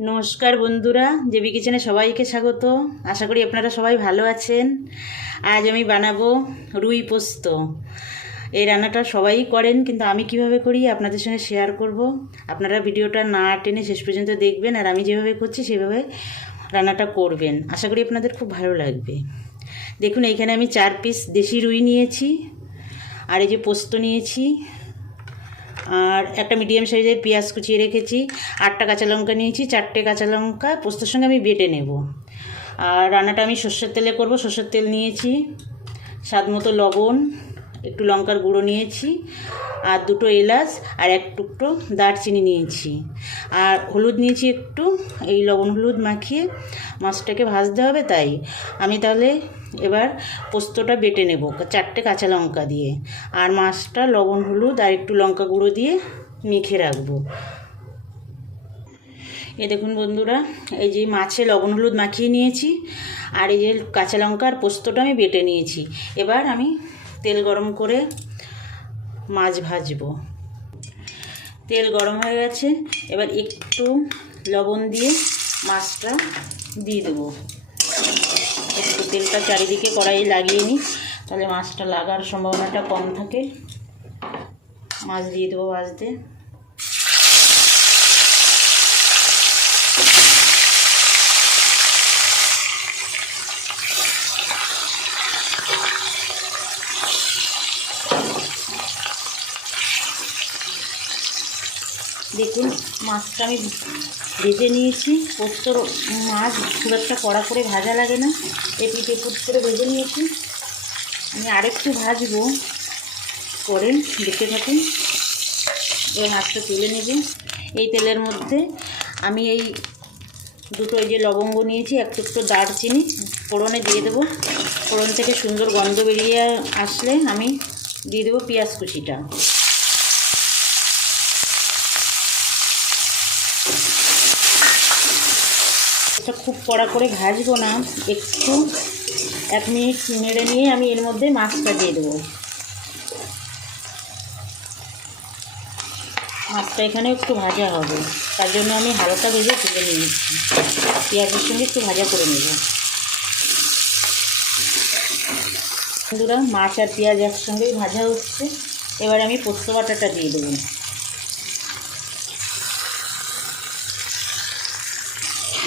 নমস্কার বন্ধুরা, জেবি কিচেনে সবাইকে স্বাগত। আশা করি আপনারা সবাই ভালো আছেন। আজ আমি বানাবো রুই পোস্ত। এই রান্নাটা সবাই করেন, কিন্তু আমি কিভাবে করি আপনাদের সঙ্গে শেয়ার করব। আপনারা ভিডিওটা না টেনে শেষ পর্যন্ত দেখবেন, আর আমি যেভাবে করছি সেভাবে রান্নাটা করবেন। আশা করি আপনাদের খুব ভালো লাগবে। দেখুন, এইখানে আমি 4 পিস দেশি রুই নিয়েছি, আর এই যে পোস্ত নিয়েছি, আর একটা মিডিয়াম সাইজের পেঁয়াজ কুচিয়ে রেখেছি, 8টা কাঁচা লঙ্কা নিয়েছি, 4টে কাঁচা লঙ্কা পোস্তর সঙ্গে আমি বেটে নেব। আর রান্নাটা আমি সর্ষের তেলে করব। সর্ষের তেল নিয়েছি, স্বাদ মতো লবণ, একটু লঙ্কার গুঁড়ো নিয়েছি, আর 2টো এলাচ, আর 1 টুকরো দারচিনি নিয়েছি, আর হলুদ নিয়েছি একটু। এই লবণ হলুদ মাখিয়ে মাছটাকে ভাজতে হবে, তাই আমি তাহলে এবার পোস্তটা বেটে নেব 4টে কাঁচা লঙ্কা দিয়ে, আর মাছটা লবণ হলুদ আর একটু লঙ্কা গুঁড়ো দিয়ে মেখে রাখবো। এই দেখুন বন্ধুরা, এই যে মাছে লবণ হলুদ মাখিয়ে নিয়েছি, আর এই যে কাঁচা লঙ্কা আর পোস্তটা আমি বেটে নিয়েছি। এবার আমি তেল গরম করে মাছ ভাজবো। তেল গরম হয়ে গেছে, এবার একটু লবণ দিয়ে মাছটা দিয়ে দেবো। একটু তেলটা চারিদিকে কড়াই লাগিয়ে নিই, তাহলে মাছটা লাগার সম্ভাবনাটা কম থাকে। মাছ দিয়ে দেবো ভাজতে। দেখুন, মাছটা আমি ভেজে নিয়েছি। পোস্তর মাছ খুব একটা কড়া করে ভাজা লাগে না, এপিট এপিট করে ভেজে নিয়েছি। আমি আরেকটু ভাজবো, করে দেখতে থাকুন। এবার মাছটা তুলে নেব। এই তেলের মধ্যে আমি এই 2টো এই যে লবঙ্গ নিয়েছি, 1 টুকরো দারচিনি ফোড়নে দিয়ে দেবো। ফোড়ন থেকে সুন্দর গন্ধ বেরিয়ে আসলে আমি দিয়ে দেবো পেঁয়াজ কুচিটা। এটা খুব কড়া করে ভাজবো না, একটু 1 মিনিট নেড়ে নিয়ে আমি এর মধ্যে মাছটা দিয়ে দেবো। মাছটা এখানে একটু ভাজা হবে, তার জন্য আমি হালকা ভেজে তুলে নিয়েছি। পেঁয়াজের সঙ্গে একটু ভাজা করে নেব। বন্ধুরা, মাছ আর পেঁয়াজ একসঙ্গেই ভাজা হচ্ছে। এবার আমি পোস্ত বাটাটা দিয়ে দেবো।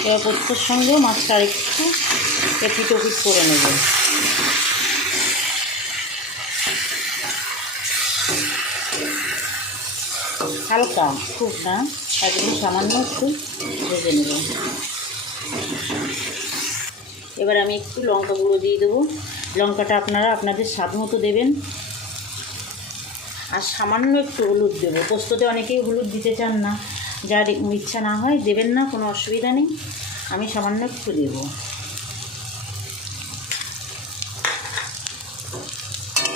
এবার পোস্তর সঙ্গেও মাছটা আরেকটু এপিট ওপিট করে নেব। হালকা, খুব না, একদম সামান্য একটু ভেজে নেব। এবার আমি একটু লঙ্কা গুঁড়ো দিয়ে দেবো। লঙ্কাটা আপনারা আপনাদের স্বাদ মতো দেবেন, আর সামান্য একটু হলুদ দেবো। পোস্ততে অনেকেই হলুদ দিতে চান না, যার ইচ্ছা না হয় দেবেন না, কোনো অসুবিধা নেই। আমি সামান্য একটু দেবো।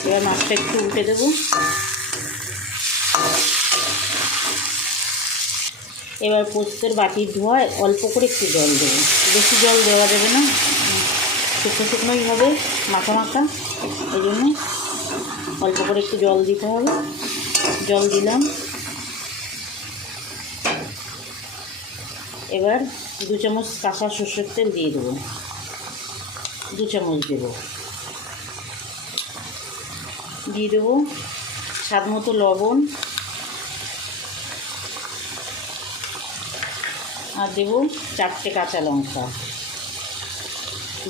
এবার মাছটা একটু উল্টে দেবো। এবার পোস্তের বাটির ধোয়ায় অল্প করে একটু জল দেবো, বেশি জল দেওয়া যাবে না, শুকনো শুকনোই হবে, মাখা মাখা। এই জন্য অল্প করে একটু জল দিতে হবে। জল দিলাম। এবার 2 চামচ কাঁচা সর্ষের তেল দিয়ে দেবো। 2 চামচ দেবো। দিয়ে দেবো স্বাদ মতো লবণ, আর দেবো 4টে কাঁচা লঙ্কা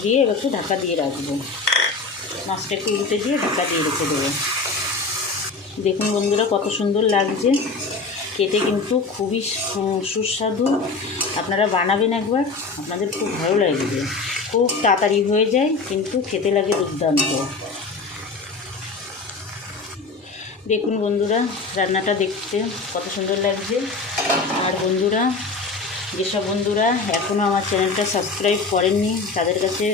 দিয়ে এবার একটু ঢাকা দিয়ে রাখবো। মাছটা একটু উল্টে দিয়ে ঢাকা দিয়ে রেখে দেবো। দেখুন বন্ধুরা, কত সুন্দর লাগছে খেতে, কিন্তু খুবই সুস্বাদু। আপনারা বানাবেন একবার, আপনাদের খুব ভালো লাগবে। খুব তাড়াতাড়ি হয়ে যায়, কিন্তু খেতে লাগে দুর্দান্ত। দেখুন বন্ধুরা, রান্নাটা দেখতে কত সুন্দর লাগছে। আর বন্ধুরা, যেসব বন্ধুরা এখনও আমার চ্যানেলটা সাবস্ক্রাইব করেননি, তাদের কাছে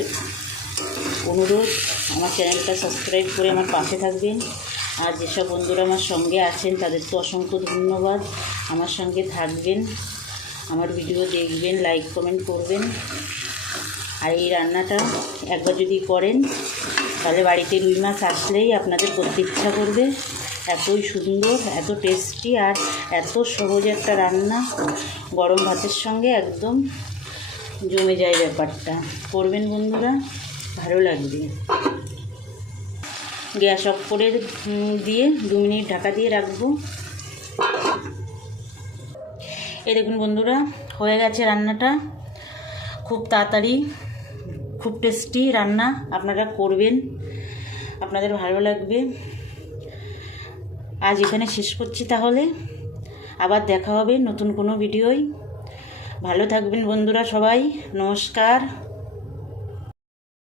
অনুরোধ, আমার চ্যানেলটা সাবস্ক্রাইব করে আমার পাশে থাকবেন। আর যেসব বন্ধুরা আমার সঙ্গে আছেন, তাদেরকে অসংখ্য ধন্যবাদ। আমার সঙ্গে থাকবেন, আমার ভিডিও দেখবেন, লাইক কমেন্ট করবেন। আর এই রান্নাটা একবার যদি করেন, তাহলে বাড়িতে রুই মাছ আসলেই আপনাদের করতে ইচ্ছা করবে। এতই সুন্দর, এত টেস্টি আর এত সহজ একটা রান্না, গরম ভাতের সঙ্গে একদম জমে যায় ব্যাপারটা। করবেন বন্ধুরা, ভালো লাগবে। গ্যাস অফ করে দিয়ে 2 মিনিট ঢাকা দিয়ে রাখবো। এই দেখুন বন্ধুরা, হয়ে গেছে রান্নাটা। খুব তাড়াতাড়ি, খুব টেস্টি রান্না, আপনারা করবেন, আপনাদের ভালো লাগবে। আজ এখানে শেষ করছি, তাহলে আবার দেখা হবে নতুন কোনো ভিডিওয়। ভালো থাকবেন বন্ধুরা সবাই, নমস্কার।